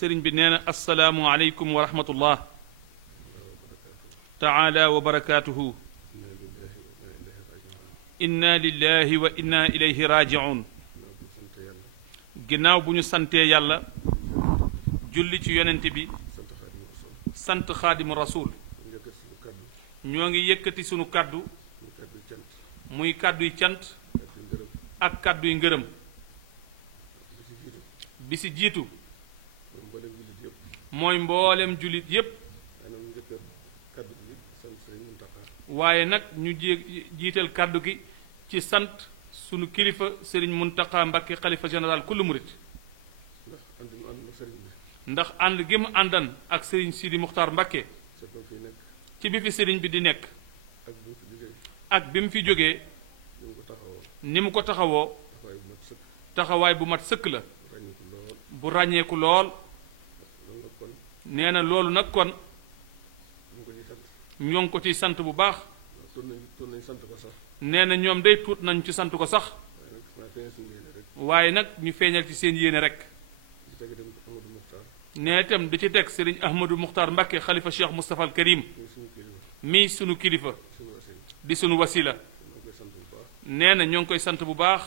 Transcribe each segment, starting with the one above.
sëriñ bi nee na assalaamu aleykum wa rahmatullah taala wa barakaatuhu inna lillahi wa inna ilayhi raaji'un ginnaaw bu ñu santee yàlla julli ci yonent bi sant xaadimu rasul ñoo ngi yëkkati sunu kàddu muy kàdduy cant ak kàdduy ngërëm bi si jiitu mooy mboolem jullit yépp waaye nag ñu jiital kàddu gi ci sant sunu kilifa sëriñ Muntaqa Mbakke xalifa général kullu murit ndax ànd gi mu àndan ak sëriñ Sidi Muxtaar Mbakke ci bi fi sëriñ bi di nekk ak bi mu fi jógee ni mu ko taxawoo taxawaay bu mat sëkk la bu ràññeeku lool nee na loolu nag kon ñoo ngi ko ciy sant bu baax nee na ñoom day tuut nañ ci sant ko sax waaye nag ñu feeñal ci seen yéene rek nee itam di ci teg sëriñ Ahmadou Muxtaar Mbakke xalifa Cheikh Moustapha al Karim mii sunu kilifa di sunu wasila nee na ñoo ngi koy sant bu baax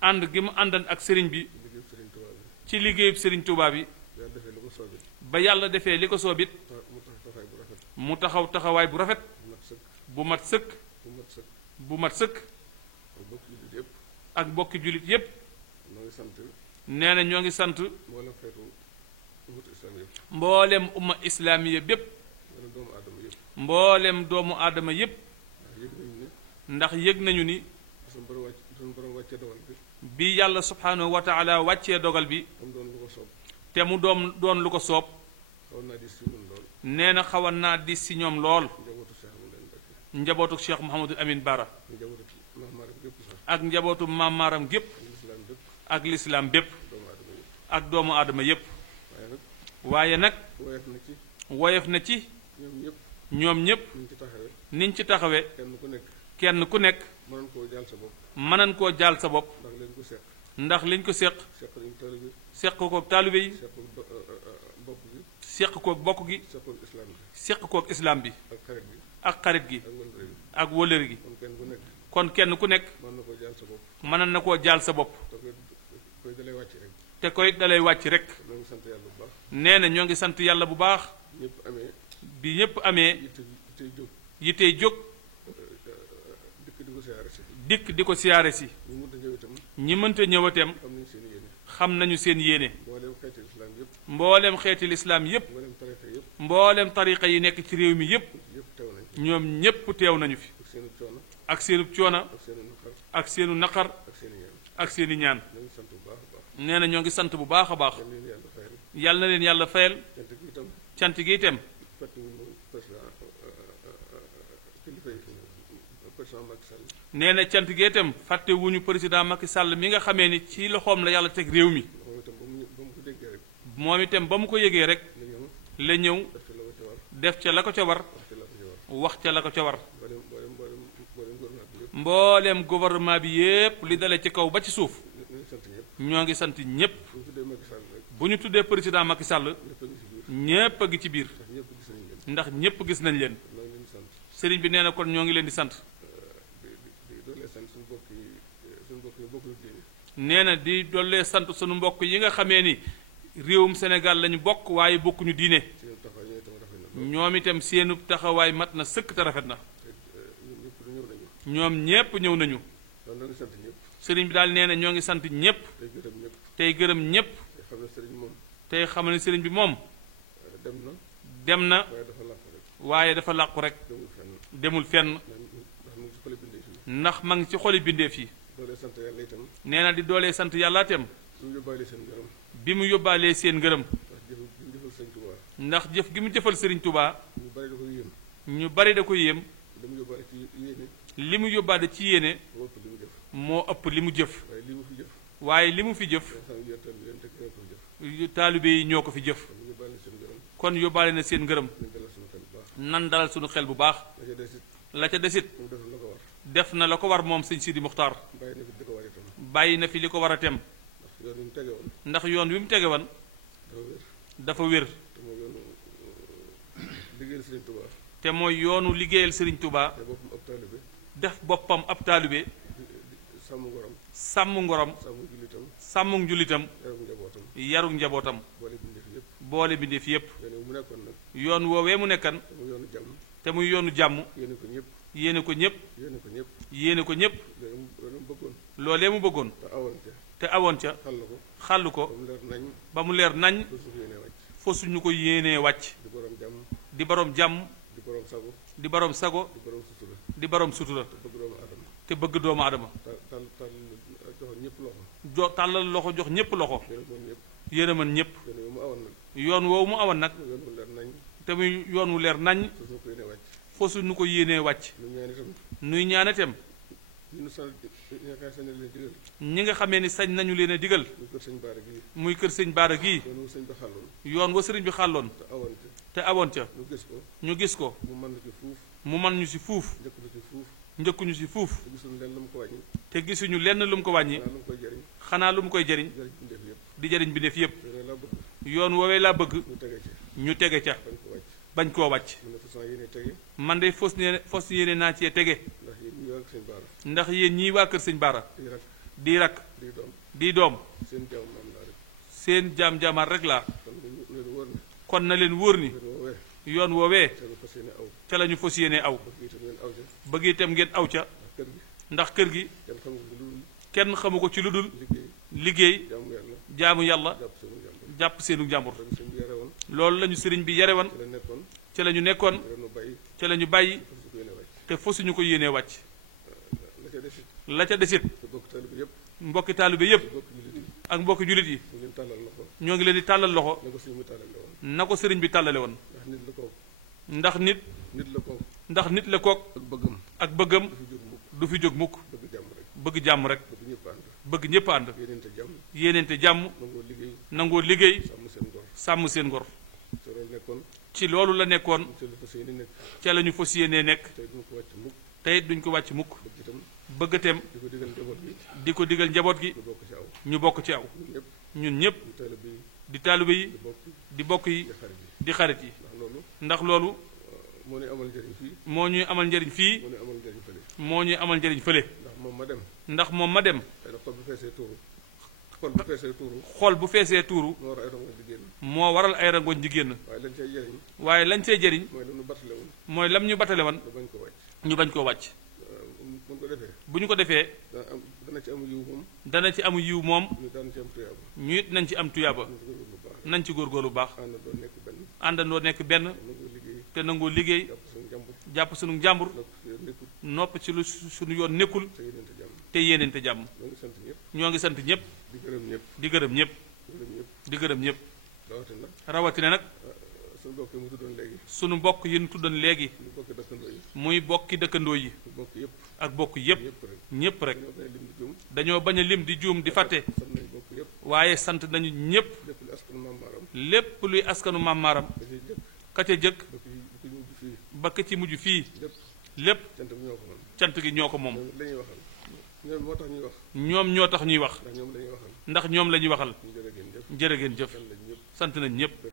ànd gi mu àndan ak sëriñ bi ci liggéeyub sëriñ Tuubaa bi ba yàlla defee li ko soobit mu taxaw taxawaay bu rafet bu mat sëkk bu mat sëkk ak bokki jullit yépp nee na ñoo ngi sant mboolem umma islaamiya bépp mboolem doomu aadama yépp ndax yëg nañu ni bi yàlla subhaanahu wa taala wàccee dogal bi te mu doon lu ko soob nee na xawan naa dis si ñoom lool njabootu Cheikh Mouhamadul Amin Bara ak njabootu maam maaram gépp ak lislaam bépp ak doomu aadama yépp waaye nag woyof na ci ñoom ñépp niñ ci taxawe kenn ku nekk mënan koo jaal sa bopp ndax liñ ko séq séq kook taalibe yi séq kook bokk gi séq kook islaam bi ak xarit gi ak wëllëri gi kon kenn ku nekk mënan na koo jaal sa bopp te koy dalay wàcc rek nee na ñoo ngi sant yàlla bu baax bi ñépp amee yitey jóg dikk di ko siyaare si ñi mënta ñëwateem xam nañu seen yéene mboolem xeeti lislaam yépp mboolem tariqa yi nekk ci réew mi yépp ñoom ñépp teew nañu fi ak seenu coona ak seenu naqar ak seeni ñaan nee na ñoo ngi sant bu baax a baax yàlla na leen yàlla fayal cant gi itam nee na cant gi itam fàtte wuñu président Macky Sall mi nga xamee ni ci loxoom la yàlla teg réew mi moom itam ba mu ko yëgee rek la ñëw def ca la ko ca war wax ca la ko ca war mbooleem gouvernement bi yépp li dale ci kaw ba ci suuf ñoo ngi sant ñépp bu ñu tuddee président Macky Sall ñépp a ngi ci biir ndax ñépp gis nañ leen sëriñ bi nee na kon ñoo ngi leen di sant nee na di dollee sant sunu mbokk yi nga xamee ni réewum Sénégal lañu bokk waaye bokkuñu diine ñoom itam seenu taxawaay mat na sëkk te rafet na ñoom ñépp ñëw nañu sëriñ bi daal nee na ñoo ngi sant ñépp tey gërëm ñépp tey xam ne sëriñ bi moom dem na waaye dafa làqu rek demul fenn ndax ma ngi ci xoli bindeef yi nee na di doolee sant yàlla itam bi mu yóbbaalee seen ngërëm ndax jëf gi mu jëfal sëriñ Touba ñu bari da ko yéem li mu yóbbaale ci yéene moo ëpp li mu jëf waaye li mu fi jëf taalibe yi ñoo ko fi jëf kon yóbbaale na seen ngërëm nan dalal sunu xel bu baax la ca desit def na la ko war moom sëñ Sidi Muxtaar bàyyi na fi li ko war a tem ndax yoon wi mu tege woon dafa wér te mooy yoonu liggéeyal Sëriñ Tuubaa def boppam ab taalibe sàmm ngorom sàmm njullitam yarug njabootam boole bindeef yépp yoon woowee mu nekkan te muy yoonu jàmm yéene ko ñépp yéene ko ñépp loolee mu bëggoon te awoon ca xàll ko ba mu leer nañ fa suñu ko yéenee wàcc di boroom jàmm di boroom sago di boroom sutura te bëgg doomu aadama tàllal loxo jox ñépp loxo yërëman ñépp yoon woowu mu awoon nag te muy yoon wu leer nañ fa suñu ko yéenee wàcc nuy ñaanetem ñi nga xamee ni sañ nañu leen a digal muy kër sëñ Baara gii yoon wa sëriñ bi xàlloon te awoon ca ñu gis ko mu mën ñu ci fuuf njëkkuñu ci fuuf te gisuñu lenn lu mu ko wàññi xanaa lu mu koy jariñ di jariñ bi def yépp yoon woowee laa bëgg ñu tege ca bañ koo wàcc man de fos yéene naa cee tege ndax yéen ñii waa kër sëñ Baara di rak di doom seen jaam-jaamaat rek laa kon na leen wóor ni yoon woowee ca la ñu fos yéene aw bëgg itam ngeen aw ca ndax kër gi kenn xamu ko ci lu dul liggéey jaamu yàlla jàpp seenu jàmbur loolu lañu sëriñ bi yare woon ca la ñu nekkoon ca la ñu bàyyi te fosuñu ko yéenee wàcc la ca desit mbokki taalibe yépp ak mbokki jullit yi ñoo ngi leen di tàllal loxo na ko sëriñ bi tàllale woon ndax nit la kook ak bëggam du fi jóg mukk bëgg jàmm rek bëgg ñépp ànd yéeneente jàmm nangoo liggéey sàmm seen ngor ci loolu la nekkoon ca la ñu fas yéenee nekk te it duñ ko wàcc mukk bëggateem di ko digal njaboot gi ñu bokk ci aw ñun ñépp di taalibe yi di bokk yi di xarit yi ndax loolu moo ñuy amal njëriñ fii moo ñuy amal njëriñ fële ndax moom ma dem xol bu feesee tuuru moo waral ay rangoñ di génn waaye lañ cey jëriñ mooy lam ñu batale woon ñu bañ koo wàcc bu ñu ko defee dana ci amu yiw moom ñu it nañ ci am tuyaaba nañ ci góorgóorlu bu baax àndandoo nekk benn te nangoo liggéey jàpp sunu njàmbur nopp ci lu sunu yoon nekkul te yéeneente jàmm ñoo ngi sant ñëpp di gërëm ñëpp di gërëm ñëpp rawatina nag sunu mbokk yi ñu tuddoon léegi muy bokki dëkkandoo yi ak bokk yépp ñépp rek dañoo bañ a lim di juum di fàtte waaye sant nañu ñépp lépp luy askanu maam maaram ka ca jëkk ba ka ci mujj fii lépp cant gi ñoo ko moom ñoom ñoo tax ñuy wax ndax ñoom la ñuy waxal jërë ngeen jëf sant nañ ñépp